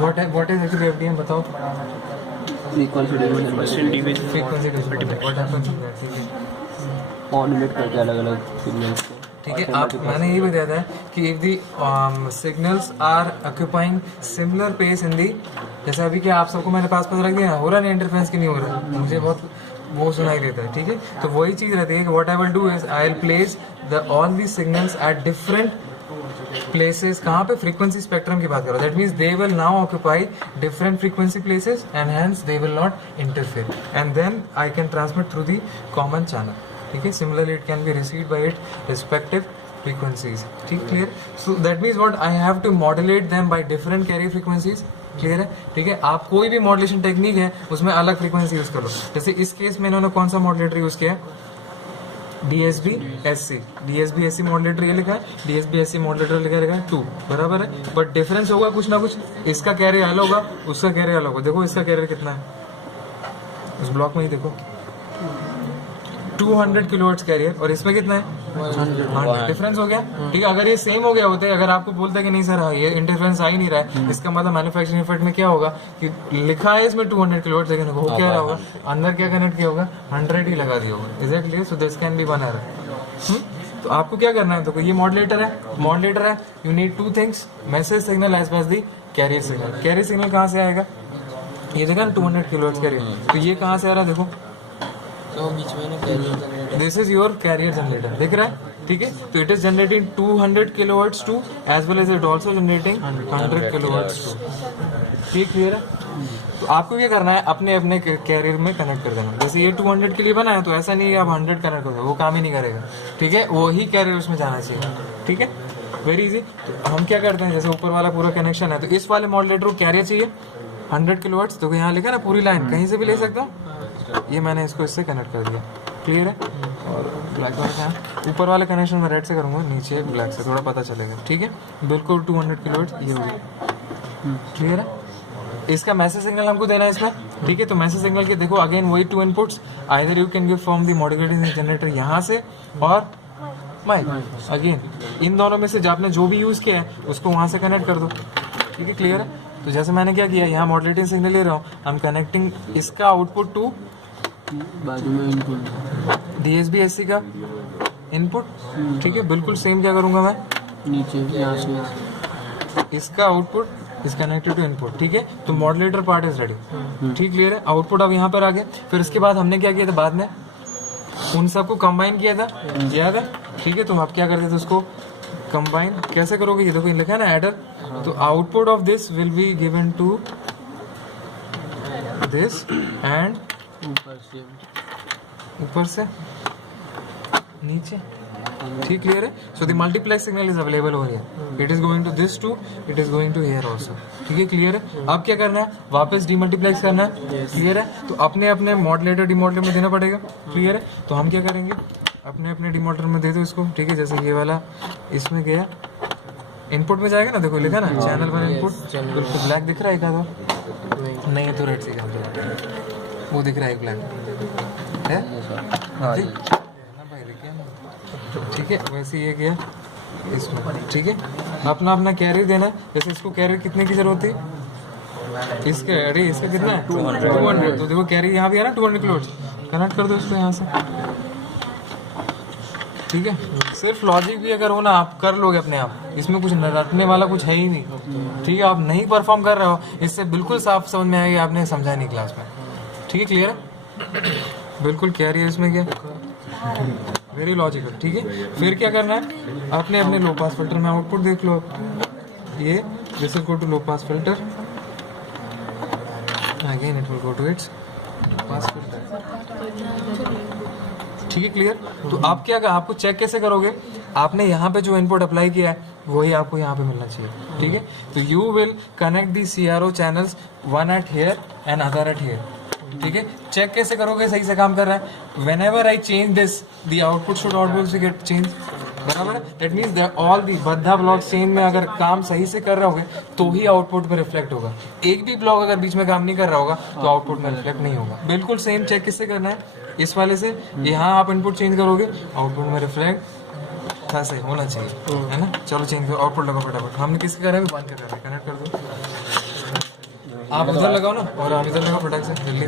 What is actually FDM बताओ। Frequency division frequency division what happens in that, ठीक है modulate करते हैं अलग अलग सिग्नल्स को। ठीक है। आप मैंने यही बताया था कि if the signals are occupying similar pace in the, जैसे अभी क्या आप सबको मैंने पास रख दिया, हो रहा नहीं इंटरफेरेंस की नहीं हो रहा, मुझे बहुत वो सुनाई देता है। ठीक है, तो वही चीज रहती है कि what I will do is I will place the all the signals at different places. कहाँ पे? फ्रीक्वेंसी स्पेक्ट्रम की बात करो। That means they will now occupy different frequency places and hence they will not interfere and then I can transmit through the common channel. ठीक है, similarly it can be received by it respective frequencies। ठीक, clear? So that means what I have to modulate them by different carrier frequencies. Clear है? ठीक है, आप कोई भी modulation technique है उसमें अलग फ्रीक्वेंसी यूज कर लो। जैसे इस केस में इन्होंने कौन सा मॉड्यूलेटर यूज किया है? DSB SC मॉड्यूलेटर ये लिखा है, DSB SC मॉड्यूलेटर लिखा है 2, बराबर है। बट डिफरेंस होगा कुछ ना कुछ, इसका कैरियर अलग होगा, उसका कैरियर अलग होगा। देखो इसका कैरियर कितना है उस ब्लॉक में ही देखो, 200 किलोहर्ट्ज कैरियर, और इसमें कितना है 100। डिफरेंस हो गया। ठीक है, अगर ये सेम हो गया होते, अगर आपको बोलता है कि नहीं सर ये इंटरफेरेंस आ ही नहीं रहा है, इसका मतलब मैन्युफैक्चरिंग इफेक्ट में क्या होगा कि लिखा है इसमें 200 किलोहर्ट्ज, लेकिन हो क्या रहा होगा, अंदर क्या कनेक्ट किया होगा, 100 ही लगा दिया होगा। Is it clear? So this can be one error. तो आपको क्या करना है, तो ये मॉड्यूलेटर है, you need two things, message signal as well as the carrier signal. Carrier signal कहाँ से आएगा? ये देखा ना 200 किलोहर्ट्ज कैरियर, तो ये कहाँ से आ रहा है? देखो तो बीच में ना carrier, this is your carrier generator, दिख रहा है? ठीक है, तो it is generating 200 kilohertz too as well as it also generating 100 kilohertz too. ठीक, क्लियर है? तो आपको क्या करना है, अपने अपने कैरियर में कनेक्ट कर देना। जैसे ये 200 के लिए बना है, तो ऐसा नहीं है आप 100 कनेक्ट करोगे, वो काम ही नहीं करेगा। ठीक है, वही कैरियर उसमें जाना चाहिए। ठीक है, वेरी इजी। तो हम क्या करते हैं, जैसे ऊपर वाला पूरा कनेक्शन है, तो इस वाले मॉड्यूलेटर को कैरियर चाहिए 100 किलोहर्ट्ज, तो यहाँ लिखा ना पूरी लाइन, कहीं से भी ले सकता हूँ। ये मैंने इसको इससे कनेक्ट कर दिया। क्लियर है? और ब्लैक वाला क्या, ऊपर वाले कनेक्शन में रेड से करूंगा, नीचे ब्लैक से, थोड़ा पता चलेगा। ठीक है, बिल्कुल 200 किलोहर्ट्ज ये हो गया। क्लियर है? इसका मैसेज सिग्नल हमको देना है इसमें। ठीक है, तो मैसेज सिग्नल के देखो अगेन वही 2 inputs, either you can give from the modulating generator यहाँ से, और माइक अगेन इन दोनों में से आपने जो भी यूज किया है उसको वहां से कनेक्ट कर दो। ठीक है, क्लियर है? तो जैसे मैंने क्या किया, यहाँ मॉड्यूलेटिंग सिग्नल ले रहा हूँ, आई एम कनेक्टिंग इसका आउटपुट टू बाजू में इनपुट, DSB SC का इनपुट। ठीक है, बिल्कुल सेम क्या करूंगा मैं, नीचे यहाँ से इसका output is connected to input. ठीक है, तो मॉड्यूलेटर पार्ट इज रेडी। ठीक, क्लियर है? आउटपुट अब यहाँ पर आ गया। फिर उसके बाद हमने क्या किया था, बाद में उन सबको कंबाइन किया था, याद है? ठीक है, तो आप क्या करते थे, उसको कंबाइन कैसे करोगे, ये देखो ये लिखा है ना एडर, तो output of this will be given to this end ऊपर से नीचे। ठीक, क्लियर है? So the multiplex signal is available हो here, it is going to this too, it is going to here also. ठीक है, क्लियर है? अब क्या करना है, वापस डीमल्टीप्लेक्स करना है। क्लियर है? तो अपने अपने मॉड्यूलेटर डीमॉड्यूलेटर में देना पड़ेगा। क्लियर है? तो हम क्या करेंगे, अपने अपने डीमॉड्यूलेटर में दे दो इसको। ठीक है, जैसे ये वाला इसमें गया, इनपुट में जाएगा ना, देखो लिखा ना चैनल 1 इनपुट, बिल्कुल ब्लैक दिख रहा है क्या? तो नहीं तो रेड से वो दिख रहा है ब्लैक है। ठीक है, वैसे ये गया इसमें। ठीक है, अपना अपना कैरियर देना है। जैसे इसको कैरियर कितने की जरूरत थी, इसके अरे इसका कितना है 200, तो देखो कैरियर यहाँ भी है ना 200 किलोहर्ट्ज, कनेक्ट कर दो इसको यहाँ से। ठीक है, सिर्फ लॉजिक भी अगर हो ना आप कर लोगे अपने आप, इसमें कुछ रटने वाला कुछ है ही नहीं। ठीक है, आप नहीं परफॉर्म कर रहे हो, इससे बिल्कुल साफ समझ में आएगा, आपने समझा नहीं क्लास में। ठीक है, क्लियर है? बिल्कुल कैरियर इसमें क्या, वेरी लॉजिकल। ठीक है, फिर क्या करना है, अपने अपने लो पास फिल्टर में आउटपुट देख लो। ये this will go to low pass filter, again it will go to its pass filter. ठीक है, क्लियर? तो आप क्या, आपको चेक कैसे करोगे, आपने यहाँ पे जो इनपुट अप्लाई किया है वही आपको यहाँ पे मिलना चाहिए। ठीक है, तो you will connect the CRO channels, one eight here and other at here. ठीक है, चेक कैसे करोगे सही से काम कर रहा है, whenever I change this the output should always get change, बराबर है? दैट मीन्स ऑल दी बद्धा ब्लॉक चेन में अगर काम सही से कर रहे होगे तो ही आउटपुट पे रिफ्लेक्ट होगा। एक भी ब्लॉक अगर बीच में काम नहीं कर रहा होगा तो आउटपुट में रिफ्लेक्ट नहीं होगा। बिल्कुल सेम चेक किससे करना है, इस वाले से। यहाँ आप इनपुट चेंज करोगे, आउटपुट में रिफ्लेक्ट ऐसे होना चाहिए, है ना? चलो चेंज करो, आउटपुट लगाओ फटाफट। हमने किसके करा है, 1 का करा है, कनेक्ट कर दो। आप उधर लगाओ ना और आप इधर लगाओ फटाक से जल्दी